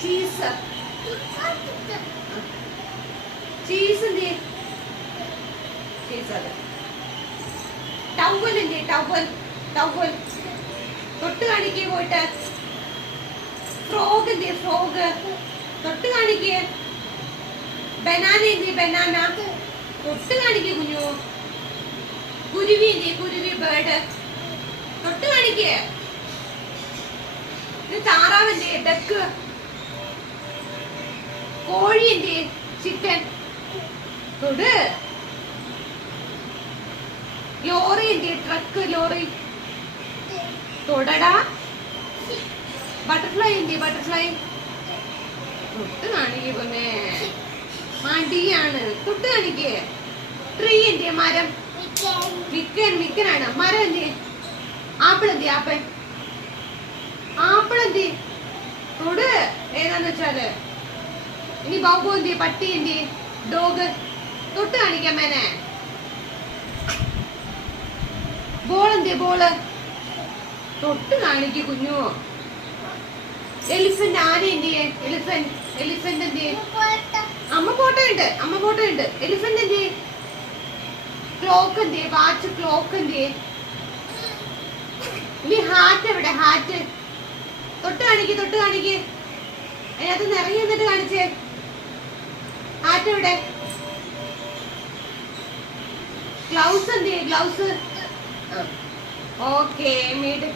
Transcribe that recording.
cheese cheese എന്ത് cheese അത് towel എന്ത് ടവൽ ടവൽ തൊട്ട് കാണിക്കേ പോയിട്ട് ഫ്രോഗ് എന്ത് ഫ്രോഗ് തൊട്ട് കാണിക്കേ ബനാന എന്ത് ബനാന തൊട്ട് കാണിക്കേ കുഞ്ഞു കുരുവി എന്ത് കുരുവി ബേർഡ് തൊട്ട് കാണിക്കേ താറാവ് എന്ത് ഡക്ക് കോഴി എന്ത് ചിക്കൻ തൊട് ലോറി എന്ത് ട്രക്ക് ലോറി തൊടടാ ബട്ടർഫ്ലൈ എന്ത് ബട്ടർഫ്ലൈ തൊട്ട് കാണിക്കേ പൊന്നെ മടിയാണ് തൊട്ട് കാണിക്കേ ട്രീ എന്ത് മരം മിക്കൻ മിക്കനാണ് മരം എന്ത് ആപ്പിൾ എന്ത് ആപ്പിൾ ആപ്പിൾ എന്ത് തൊട് ഏതാന്ന് വെച്ചാല് ഇനി ബാബു എന്ത് പട്ടി എന്ത് ഡോഗ് തൊട്ട് കാണിക്കാം മേനെ ബോൾ എന്ത് ബോള് തൊട്ട് കാണിക്കൂ കുഞ്ഞു എലിഫന്റ് ആന എന്ത് എലിഫന്റ് എലിഫന്റ് എന്ത് അമ്മ ഫോട്ടോ ഉണ്ട് എലിഫന്റ് എന്ത് ക്ലോക്ക് എന്ത് വാച്ച് ക്ലോക്ക് എന്ത് ഇനി ഹാറ്റ് എവിടെ ഹാറ്റ് തൊട്ട് കാണിക്ക് അതിനകത്ത് നിറങ്ങി എന്നിട്ട് കാണിച്ചേ ഹാറ്റ് എവിടെ ഗ്ലൗസ് എന്ത് ഗ്ലൗസ് ഓക്കെ മീറ്റ്